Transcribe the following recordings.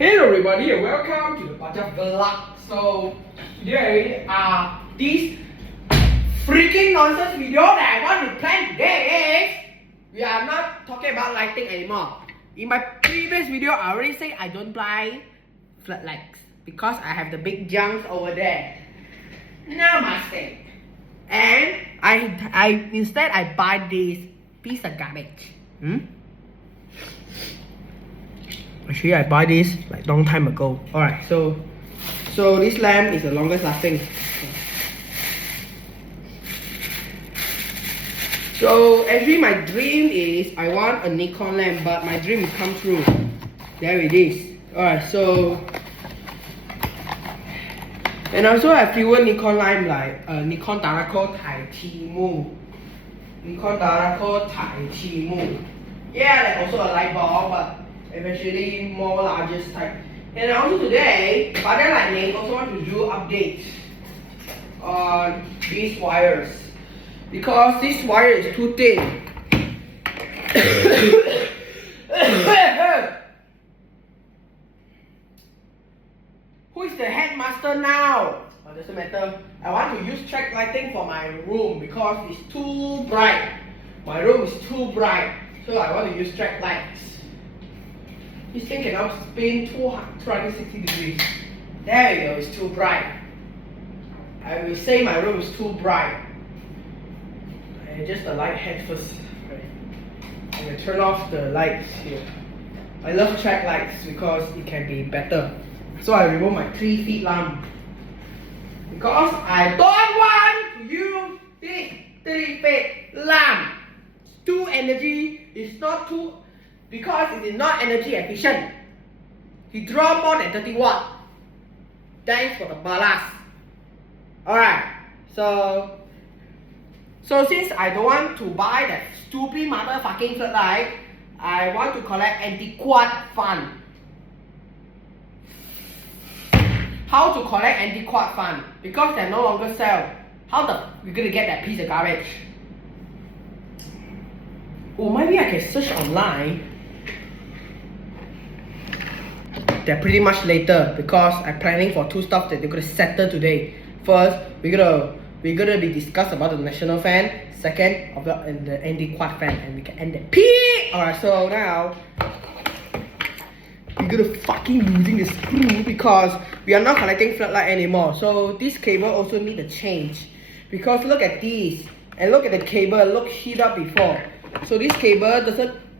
Hello everybody and welcome to the Bajaj vlog. So today this freaking nonsense video that I want to plan today is we are not talking about lighting anymore. In my previous video I already say I don't buy floodlights because I have the big junks over there. Namaste. And I instead I buy this piece of garbage. Actually, I bought this like long time ago. Alright, so this lamp is the longest lasting. So actually my dream is I want a Nikon lamp, but my dream has come true. There it is. Alright, so and also I fewer Nikon lamp like Nikon Darako Tai Chi Mu. Nikon Darako Tai Chi Mu. Yeah, like also a light bulb, but eventually more largest type. And also today, Bajaj Lightning also want to do updates on these wires because this wire is too thin. Who is the headmaster now? Oh, doesn't matter. I want to use track lighting for my room because it's too bright. My room is too bright, so I want to use track lights. This thing cannot spin 260 degrees. There you go, it's too bright. I will say my room is too bright. I adjust the light head first. I'm going to turn off the lights here. I love track lights because it can be better. So I remove my 3 feet lamp. Because I don't want to use this 3 feet lamp. It's too energy, it's not too... Because it is not energy efficient. It draws more than 30 watts. Thanks for the ballast. Alright, so since I don't want to buy that stupid motherfucking floodlight, I want to collect anti-quad fund. How to collect anti-quad fund? Because they no longer sell. How the we gonna get that piece of garbage? Oh, maybe I can search online. They're pretty much later because I'm planning for 2 stuff that they're gonna settle today. First, we're gonna be discuss about the national fan. Second, about the anti-quad fan, and we can end the P. Alright, so now we're gonna fucking using the screw because we are not collecting floodlight anymore. So this cable also need a change because look at these and look at the cable. Look heat up before. So this cable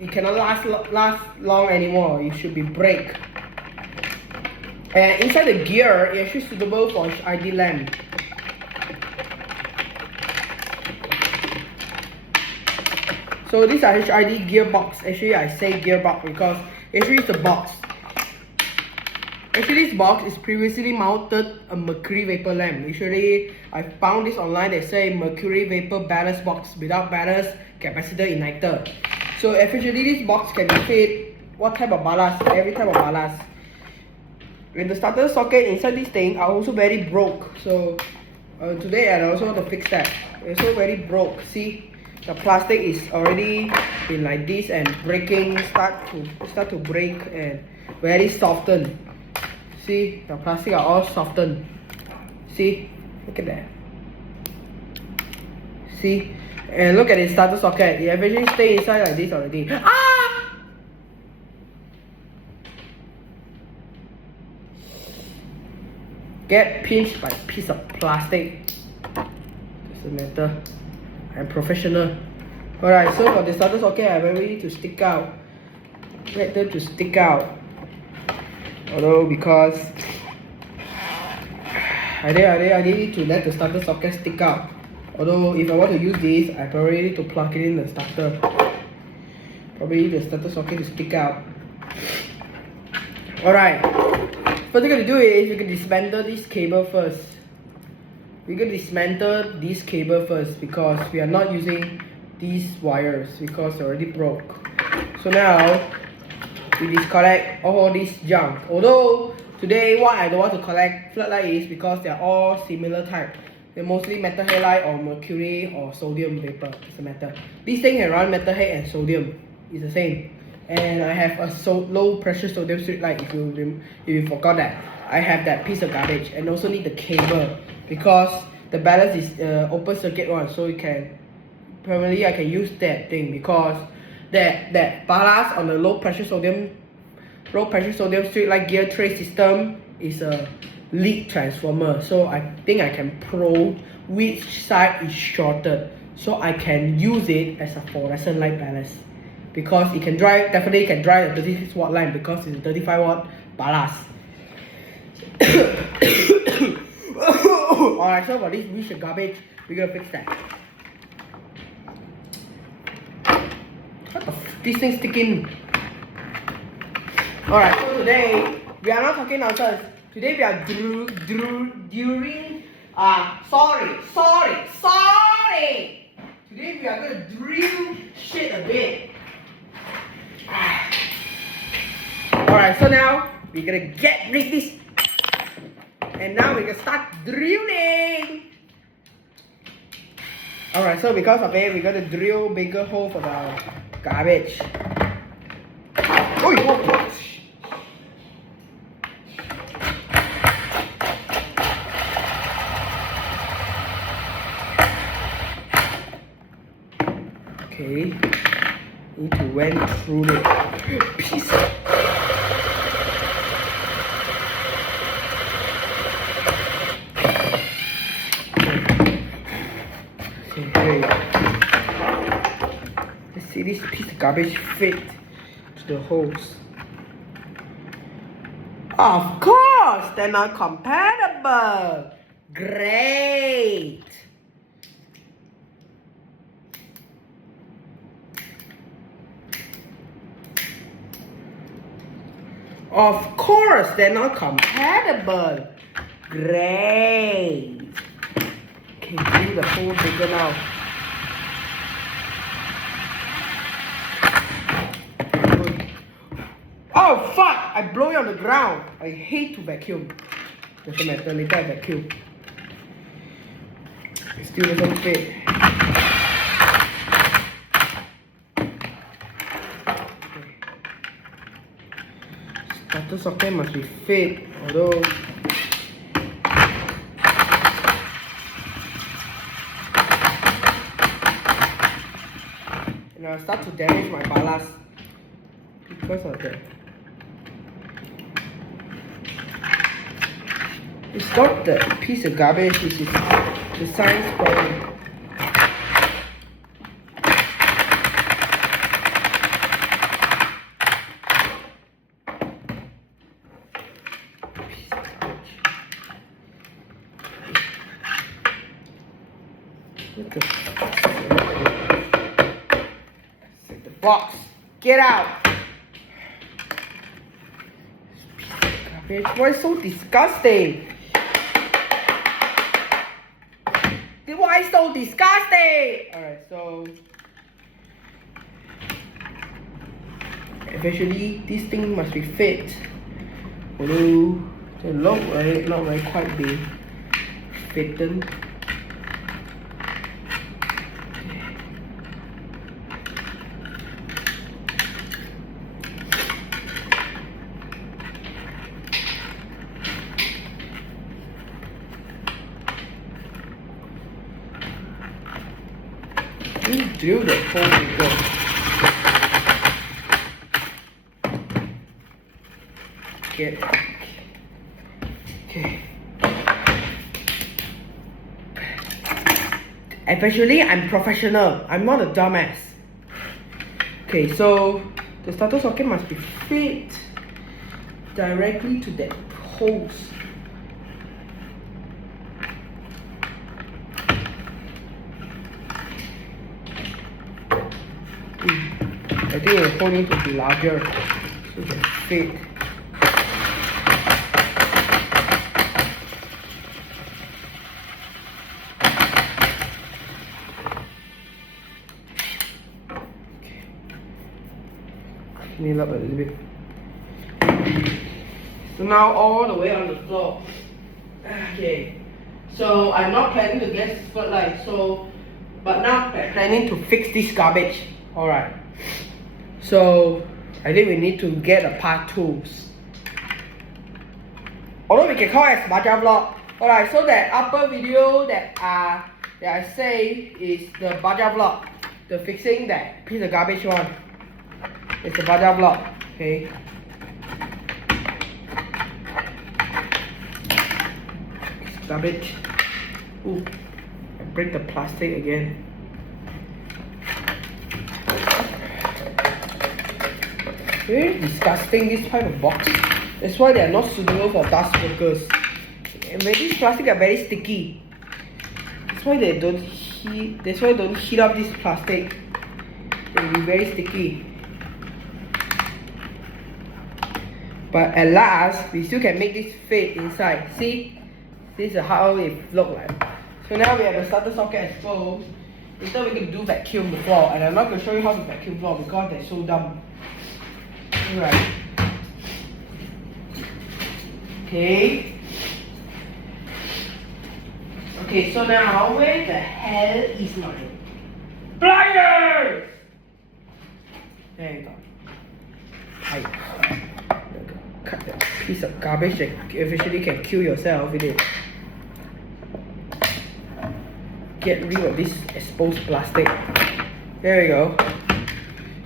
it cannot last long anymore. It should be break. And inside the gear, it's actually suitable for HID lamp. So these are HID gearbox. Actually, I say gearbox because actually it's a box. Actually, this box is previously mounted a mercury vapor lamp. Usually, I found this online. They say mercury vapor ballast box without ballast, capacitor, igniter. So officially, this box can fit what type of ballast? Every type of ballast. And the starter socket inside this thing are also very broke. So today I also want to fix that. It's also very broke. See, the plastic is already been like this and breaking, start to break and very softened. See, the plastic are all softened. See, look at that. See, and look at the starter socket. It eventually stay inside like this already. Get pinched by a piece of plastic. Doesn't matter. I'm professional. Alright, so for the starter socket, I'm ready to stick out. Let them to stick out. Although because I need to let the starter socket stick out. Although if I want to use this, I probably need to plug it in the starter. Probably the starter socket to stick out. Alright. What we're going to do is we're going to dismantle this cable first. We're going to dismantle this cable first because we are not using these wires because they're already broke. So now we disconnect all this junk. Although today what I don't want to collect floodlight is because they're all similar type. They're mostly metal halide or mercury or sodium vapor. Doesn't matter. This thing can run metal halide and sodium. It's the same. and I have a low pressure sodium street light. If you forgot that, I have that piece of garbage, and also need the cable because the balance is open circuit one, so you can primarily I can use that thing because that ballast on the low pressure sodium street light gear tray system is a lead transformer, so I think I can probe which side is shorted, so I can use it as a fluorescent light ballast because it can drive, definitely can drive a 36 watt line because it's a 35 watt ballast. Alright, so for this wish garbage, we're gonna fix that. What the this thing sticking? Alright, so today we are not talking nonsense. Today we are sorry. Today we are gonna drill shit a bit. Alright, so now we're gonna get rid of this. And now we can start drilling. Alright, so because of it, we're gonna drill bigger hole for the garbage. Oh, okay, need to went through the piece. Okay, let's see this piece of garbage fit to the holes. Of course, they're not compatible. Great. Of course, they're not compatible. Great. Okay, do the hole bigger now. Oh fuck! I blow it on the ground. I hate to vacuum. Doesn't matter, later I vacuum. It still doesn't fit. Starter socket must be fit, although and I'll start to damage my ballast because of that. It's not the piece of garbage, it's the science problem. What the fuck? The box. Get out! This piece of garbage. Why is so disgusting? Why so disgusting? Alright, so eventually this thing must be fit. Although the lock not very quite be fitting. Drill the hole bigger. Get it. Okay. Eventually, I'm professional. I'm not a dumbass. Okay, so the starter socket must be fit directly to that holes. I think the hole needs to be larger so it can fit. Clean it up a little bit. So now all the way on the floor. Okay. So I'm not planning to get spotlight. But now I'm planning to fix this garbage. Alright. So I think we need to get a part 2. Although we can call it as Bajaj vlog. Alright, so that upper video that I say is the Bajaj vlog. The fixing that piece of garbage one. It's the Bajaj vlog. Okay. It's garbage. Ooh, I break the plastic again. Very disgusting, this type of box. That's why they are not suitable for dust workers. And these plastic are very sticky. That's why they don't heat. That's why don't heat up this plastic. It will be very sticky. But at last, we still can make this fit inside. See, this is how it look like. So now we have the starter socket exposed. Later we can do vacuum the floor, and I'm not going to show you how to vacuum floor because they're so dumb. Alright. Okay. Okay, so now where the hell is my pliers? There you go. Cut that piece of garbage that eventually can kill yourself with it. Get rid of this exposed plastic. There we go.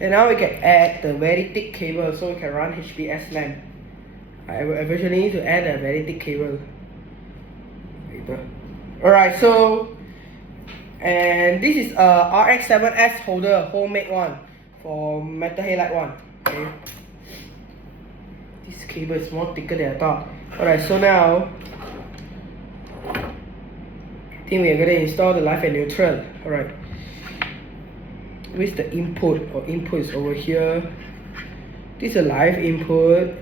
And now we can add the very thick cable so we can run HPS lamp. I will eventually need to add a very thick cable. Alright, so and this is a RX7S holder, homemade one for metal halide one. Okay. This cable is more thicker than I thought. Alright, so now I think we are going to install the live and neutral. Alright. Where's the input? Or input is over here. This is a live input.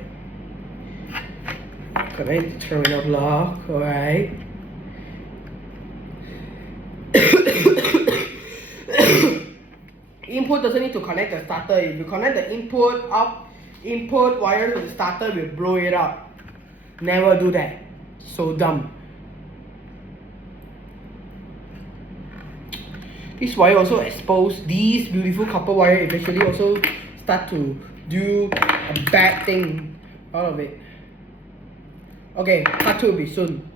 Connect the terminal block. Alright. Input doesn't need to connect the starter. If you connect the input wire to the starter, will blow it up. Never do that. So dumb. This wire also exposed. These beautiful copper wire eventually also start to do a bad thing out of it. Okay, part 2 will be soon.